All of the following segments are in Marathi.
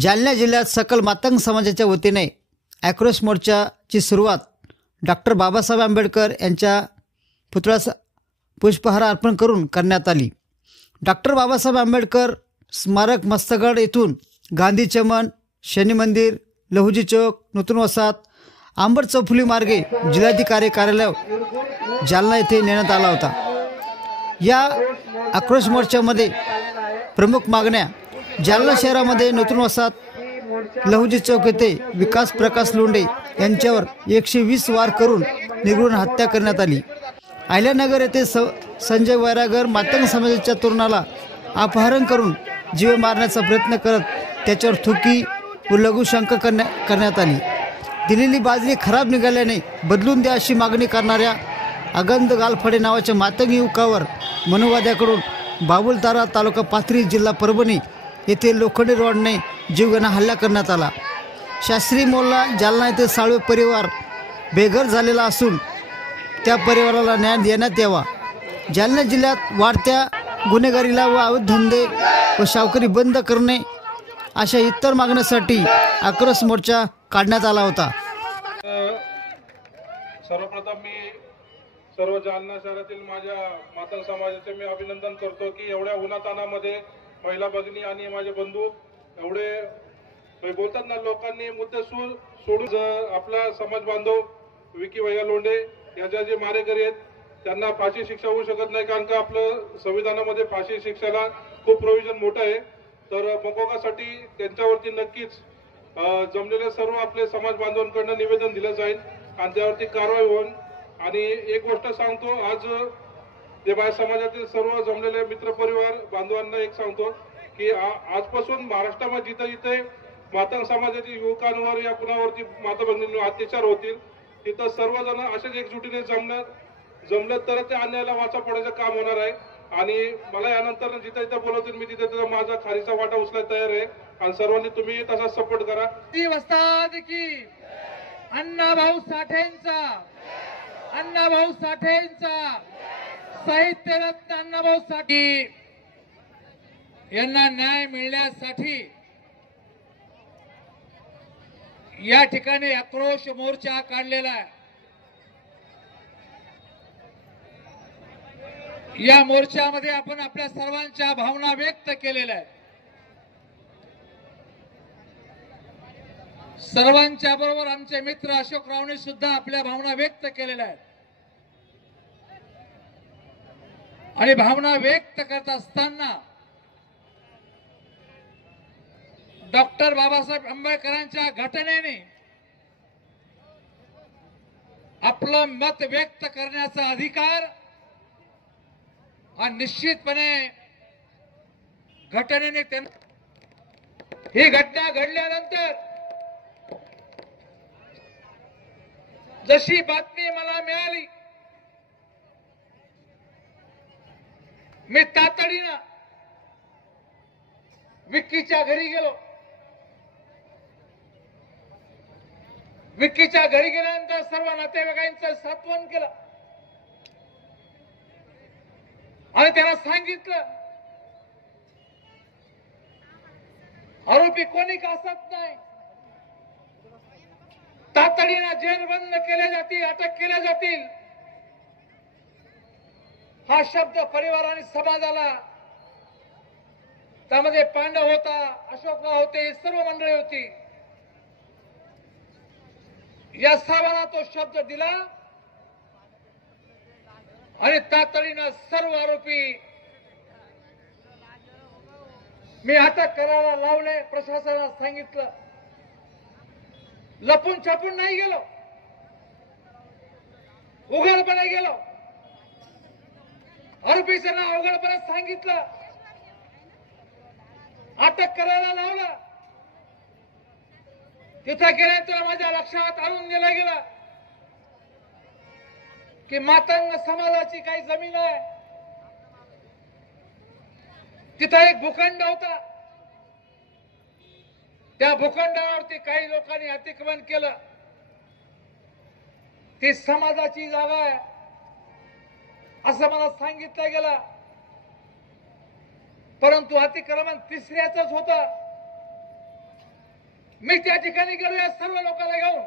जालना जिल्ह्यात सकल मातंग समाजाच्या वतीने आक्रोश मोर्चाची सुरुवात डॉक्टर बाबासाहेब आंबेडकर यांच्या पुतळ्यास पुष्पहार अर्पण करून करण्यात आली। डॉक्टर बाबासाहेब आंबेडकर स्मारक मस्तगड येथून गांधी चमन, शनी मंदिर, लहुजी चौक, नूतन वसाहत, आंबट चौफुली मार्गे जिल्हाधिकारी कार्यालय जालना येथे नेण्यात आला होता। या आक्रोश मोर्चामध्ये प्रमुख मागण्या जालना शहरामध्ये नूतन वसाहत, लहुजी चौक येथे विकास प्रकाश लोंढे यांच्यावर 120 वार करून निर्घृण हत्या करण्यात आली। अहिल्यानगर येथे संजय वैरागर मातंग समाजाच्या तरुणाला अपहरण करून जीव मारण्याचा प्रयत्न करत त्याच्यावर थुकी व लघुशंक करण्यात आली। दिलेली बाजरी खराब निघाल्याने बदलून द्या अशी मागणी करणाऱ्या अगंद गालफडे नावाच्या मातंग युवकावर मनुवाद्याकडून बाबुलतारा, तालुका पाथरी, जिल्हा परभणी येथे लोखंडी रॉडने जीवघेणा हल्ला करण्यात आला। शास्त्री मोल्ला जालना येथे साळवे परिवार बेघर झालेला असून त्या परिवाराला न्याय देण्यात यावा। जालना जिल्ह्यात वाढत्या गुन्हेगारीला व अवैध धंदे व सावकारी बंद करणे अशा इतर मागण्यासाठी आक्रोश मोर्चा काढण्यात आला होता। सर्वप्रथम मी सर्व जालना शहरातील माझ्या मातंग समाजाचे मी अभिनंदन करतो की एवढ्या उन्हातानामध्ये महिला भगिनी आणि माझे बंधू एवढे बोलतात ना, लोकांनी मुद्दे सोडून आपला समाज बांधव विकी भैया लोंढे याच्या जे मारेकरी आहेत त्यांना फाशी शिक्षा होऊ शकत नाही, कारण का आपलं संविधानामध्ये फाशी शिक्षेला खूप प्रोव्हिजन मोठं आहे। तर मकोकासाठी त्यांच्यावरती नक्कीच जमलेले सर्व आपले समाज बांधवांकडून निवेदन दिलं जाईल आणि त्यावरती कारवाई होईल। आणि एक गोष्ट सांगतो, आज जे माझ्या समाजातील सर्व जमलेले मित्रपरिवार बांधवांना एक सांगतो की आजपासून महाराष्ट्रामध्ये जिथे जिथे मातंग समाजातील युवकांवर या कुणावरती माता भगिनींवर अत्याचार होतील तिथं सर्वजण अशाच एकजुटीने जमलं तर त्या अन्यायाला वाचा पडायचं काम होणार आहे। आणि मला यानंतर जिथे जिथे बोलवतील मी तिथे तिथे माझा खारीचा वाटा उचलायला तयार आहे आणि सर्वांनी तुम्ही तसा सपोर्ट करा। वस्ताद की अण्णाभाऊ साठेंचा साहित्यरत्न अण्णाभाऊ साठे यांना न्याय मिळण्यासाठी या ठिकाणी आक्रोश मोर्चा काढलेला आहे। या मोर्चामध्ये आपण आपल्या सर्वांच्या भावना व्यक्त केलेल्या आहेत। सर्वांच्या बरोबर आमचे मित्र अशोक रावने सुद्धा आपल्या भावना व्यक्त केलेल्या आहेत। आणि भावना व्यक्त करत असताना डॉक्टर बाबासाहेब आंबेडकरांच्या घटनेने आपलं मत व्यक्त करण्याचा अधिकार हा निश्चितपणे घटनेने ही घटना घडल्यानंतर जशी बातमी मला मिळाली मी तातडीनं विक्कीच्या घरी गेलो। विक्कीच्या घरी गेल्यानंतर सर्व नातेवाईकांचं सांत्वन केलं आणि त्यांना सांगितलं आरोपी कोणी कासत नाही, तातडीनं जेल बंद केले जातील, अटक केल्या जातील। हा शब्द परिवाराने समाजाला, त्यामध्ये पांडव होता, अशोकराव होते, सर्व मंडळी होती, या सर्वांना तो शब्द दिला आणि तातडीनं सर्व आरोपी मी अटक करायला लावले। प्रशासनाला सांगितलं, लपून छपून नाही गेलो, उघडपणे गेलो। आरोपीचं नाव उघडपणे सांगितलं, अटक करायला लावलं। तिथे गेल्यानंतर माझ्या लक्षात आणून दिलं गेलं की मातंग समाजाची काही जमीन आहे, तिथे एक भूखंड होता, त्या भूखंडावरती काही लोकांनी अतिक्रमण केलं। ती समाजाची जागा आहे असं मला सांगितलं गेलं, परंतु अतिक्रमण तिसऱ्याच होतं। मी त्या ठिकाणी गेलो या सर्व लोकांना घेऊन.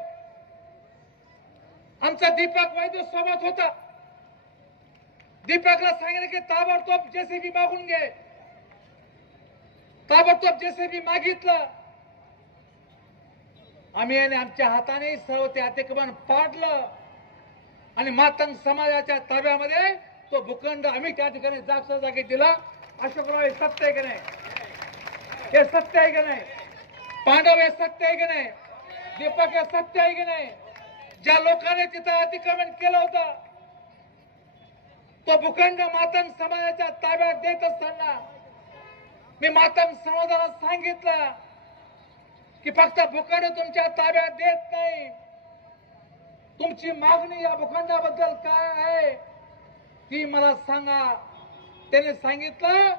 आमचा दीपक वैद्य सोबत होता. दीपकला सांगितलं की ताबडतोब जेसीबी मागून घे. ताबडतोब जेसीबी मागितलं. आम्ही आणि आमच्या हाताने सर्व ते अतिक्रमण पाडलं आणि मातंग समाजाच्या ताब्यामध्ये तो भूखंड आम्ही त्या ठिकाणी जागच्या जागी दिला. अशोकराव हे सत्य आहे की नाही? हे सत्य आहे की नाही? पांडव हे सत्य आहे की नाही? दीपक हे सत्य आहे की नाही? ज्या लोकांनी तिथं अतिक्रमण केलं होतं तो भूखंड मातंग समाजाच्या ताब्यात देत असताना मी मातंग समाजाला सांगितलं की फक्त भूखंड तुमच्या ताब्यात देत नाही, तुमची मागणी या भूखंडाबद्दल काय आहे ती मला सांगा. त्याने सांगितलं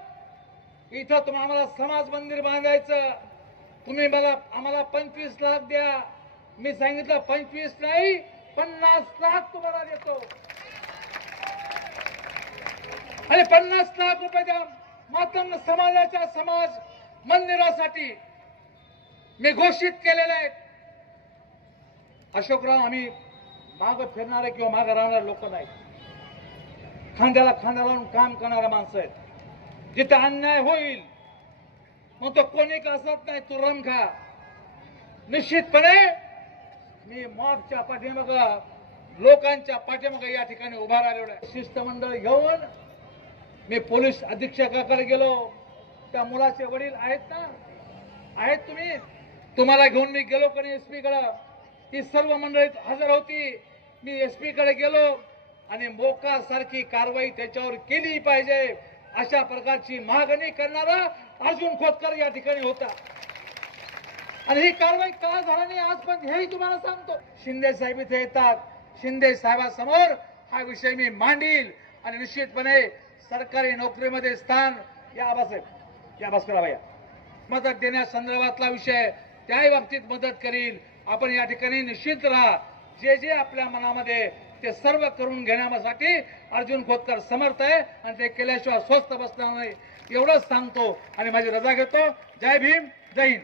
इथं आम्हाला समाज मंदिर बांधायचं, तुम्ही आम्हाला 25 लाख द्या. मी सांगितलं 25 नाही 50 लाख तुम्हाला देतो आणि 50 लाख रुपये द्या मातंग समाजाच्या समाज मंदिरासाठी मी घोषित केलेले आहेत. अशोकराव आम्ही मागं फिरणारे किंवा मागं राहणारे लोक नाही. खांद्याला खांदा लावून काम करणारे माणसं आहेत. जिथे अन्याय होईल मग तो कोणी का असत नाही तो रम खा. निश्चितपणे मी मॉबच्या पाठीमागं लोकांच्या पाठीमागं या ठिकाणी उभा राहिलेलो आहे. शिष्टमंडळ घेऊन मी पोलीस अधीक्षकाकडे गेलो. त्या मुलाचे वडील आहेत ना, आहेत तुम्ही? तुम्हाला घेऊन मी गेलो कधी एसपी कडे. ती सर्व मंडळी हजर होती. मी एसपी कडे गेलो आणि मोकासारखी कारवाई त्याच्यावर केली पाहिजे अशा प्रकारची मागणी करणारा अर्जुन खोतकर या ठिकाणी होता. आणि ही कारवाई का झाली नाही आजपर्यंत हेही तुम्हाला सांगतो. शिंदे साहेब इथे येतात. शिंदे साहेबांसमोर हा विषय मी मांडील आणि निश्चितपणे सरकारी नोकरीमध्ये स्थान या भास्करराव मदत देण्यासंदर्भातला विषय त्याही बाबतीत मदत करील. आपण या ठिकाणी निश्चित राहा. जे जे आपल्या मनामध्ये ते सर्व करून घेण्यासाठी अर्जुन खोतकर समर्थ आहे आणि ते केल्याशिवाय स्वस्थ बसणार नाही एवढंच सांगतो आणि माझी रजा घेतो. जय भीम, जय हिंद.